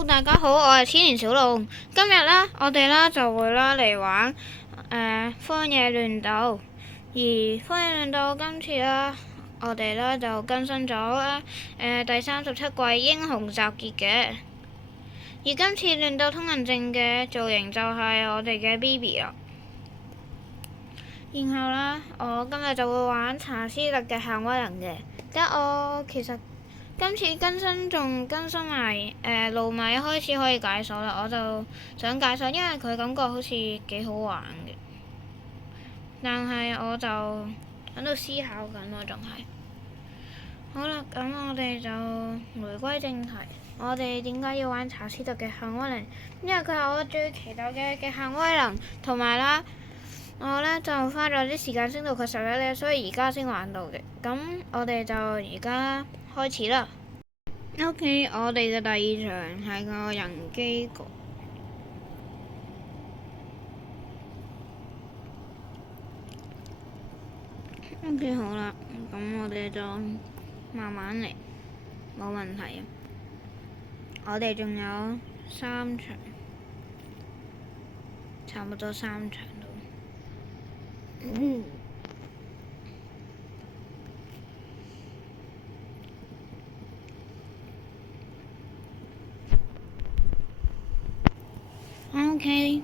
Hello，大家好，我係千年小龍。今日呢，我哋呢就會啦嚟玩荒野亂鬥。而荒野亂鬥今次呢，我哋呢就更新咗啦第37季英雄集結嘅。而今次亂鬥通行證嘅造型就係我哋嘅 BB 啦。然後呢，我今日就會玩查斯特嘅夏威能嘅。我其實今次更新仲更新埋盧米開始可以解鎖啦，我就想解鎖，因為佢感覺好似幾好玩嘅。但係我就喺度思考緊咯，仲係。好啦，咁我哋就回歸正題。我哋點解要玩查斯特嘅夏威能？因為佢係我最期待嘅夏威能，同埋啦，我呢就花咗啲時間升到佢11呢，所以而家先玩到嘅。咁我哋就而家開始啦。OK，我哋嘅第二場係個人機局。OK，好啦，咁我哋就慢慢嚟，冇問題。我哋仲有3場，差唔多3場到。OK，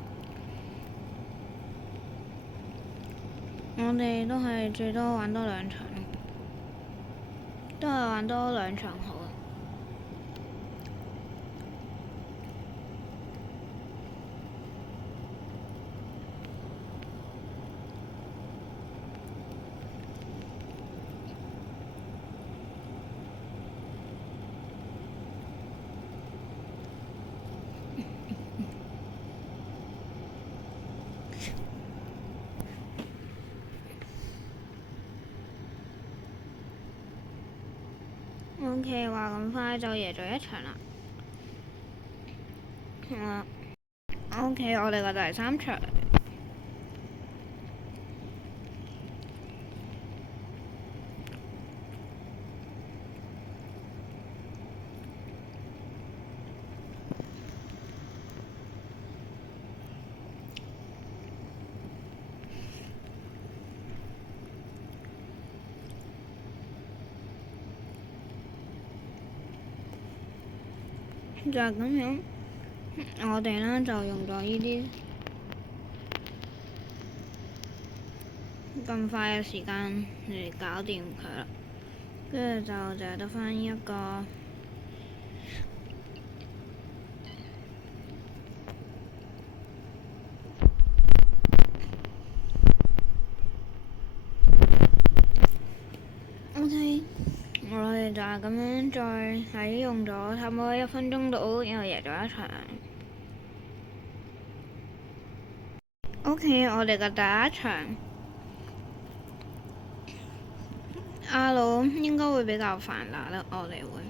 我哋都係最多玩多2場，都係玩多2場好。OK， 話咁快就贏咗1場啦。OK， 我哋嘅第3場。就係咁樣，我哋呢就用咗呢啲咁快嘅時間嚟搞掂佢啦，跟住就係得返一個。OK， 我哋就係咁樣再使用咗差唔多1分鐘到，然後贏咗1場。OK， 我哋嘅第1場，阿魯應該會比較煩拿啦，我哋會。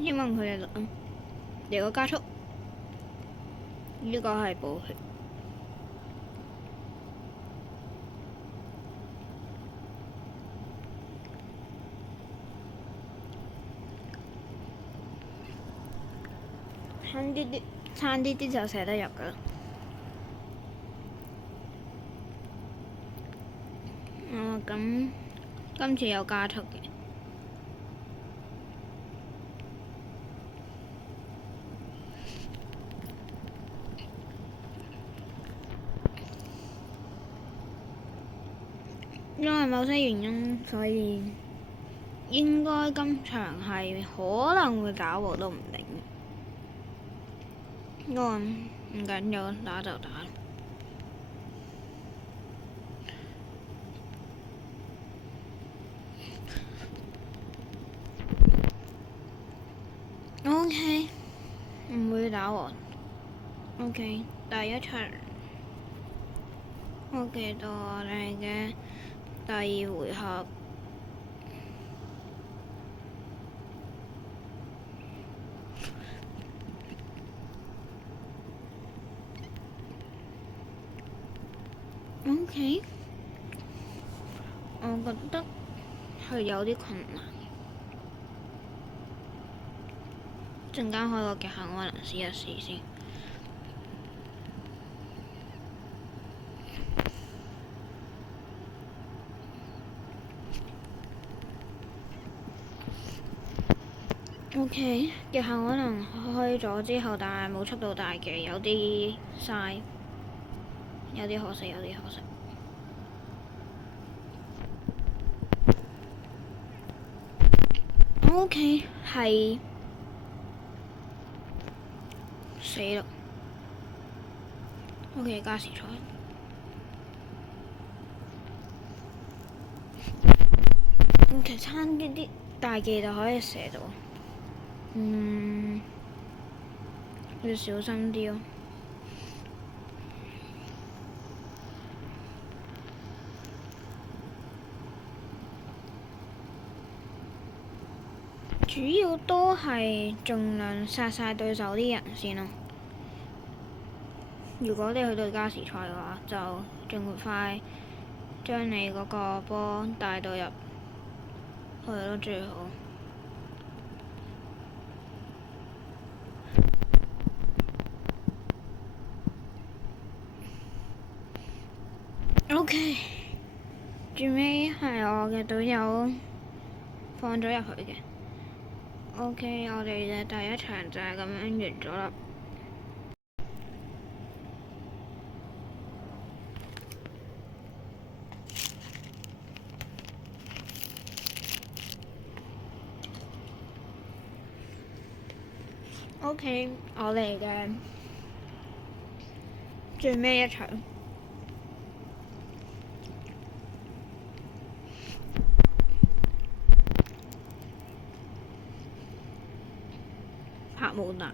希望佢哋嚟個加速，呢個係補血。差啲啲就射得入㗎啦。咁今次有加速嘅。因為某些原因，所以應該今場係可能會打和都唔定。唔緊要，打就打。OK， 唔會打和。OK， 第1場。OK， 到我哋嘅第2回合。OK，我覺得係有啲困難。陣間開個極限可能試一試先。OK，極限可能開咗之後，但係冇出到大嘅，有啲嘥，有啲可惜，有啲可惜。OK，係死啦。OK，加時賽。OK，差啲啲大技就可以射到。要小心啲咯。主要都係盡量殺晒對手啲人先咯。如果你去到加時賽嘅話，就盡快將你嗰個波帶到入去咯，最好。OK，最尾係我嘅隊友放咗入去嘅。OK，我哋嘅第一場就係咁樣完咗啦。OK，我哋嘅最尾一場。拍冇彈。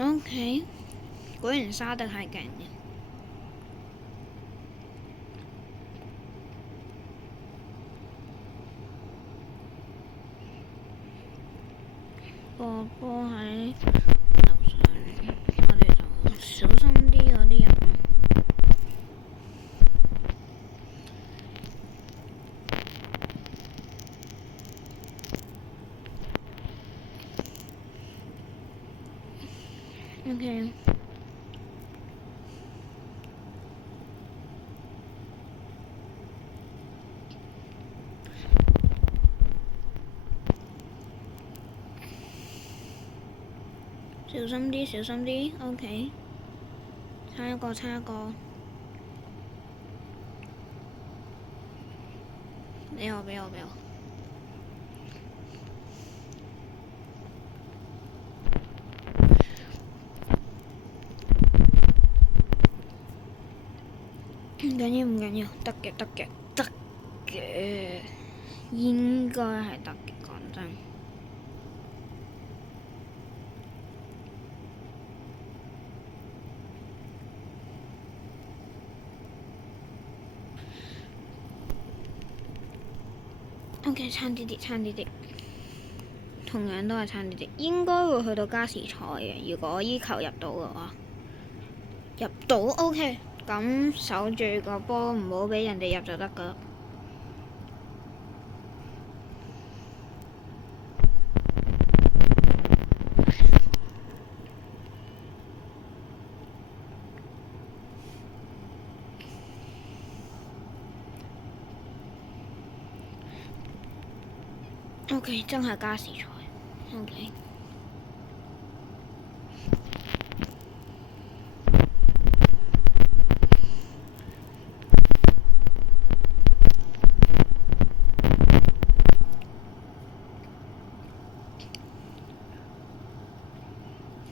OK，果然沙特係勁嘅。個波喺樓上，我哋就小心啲嗰啲人咯。OK。小心啲，小心啲。OK，差一個，差一個。俾我，俾我，俾我。唔緊要，唔緊要，得嘅，得嘅，得嘅，應該係得嘅，講真。OK，差啲啲，差啲啲，同樣都係差啲啲，應該會去到加時賽嘅。如果依球入到嘅話，入到 OK，咁守住個波唔好俾人哋入就得㗎。OK，真係加時賽。OK。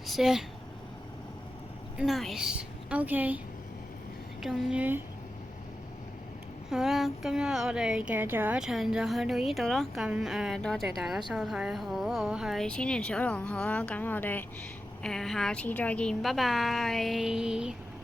射 ，nice，OK，終於好啦。啦，今日我哋嘅最後一場就去到呢度咯。咁多謝大家收睇，好，我係千年小龍，好啊，咁我哋下次再見，拜拜。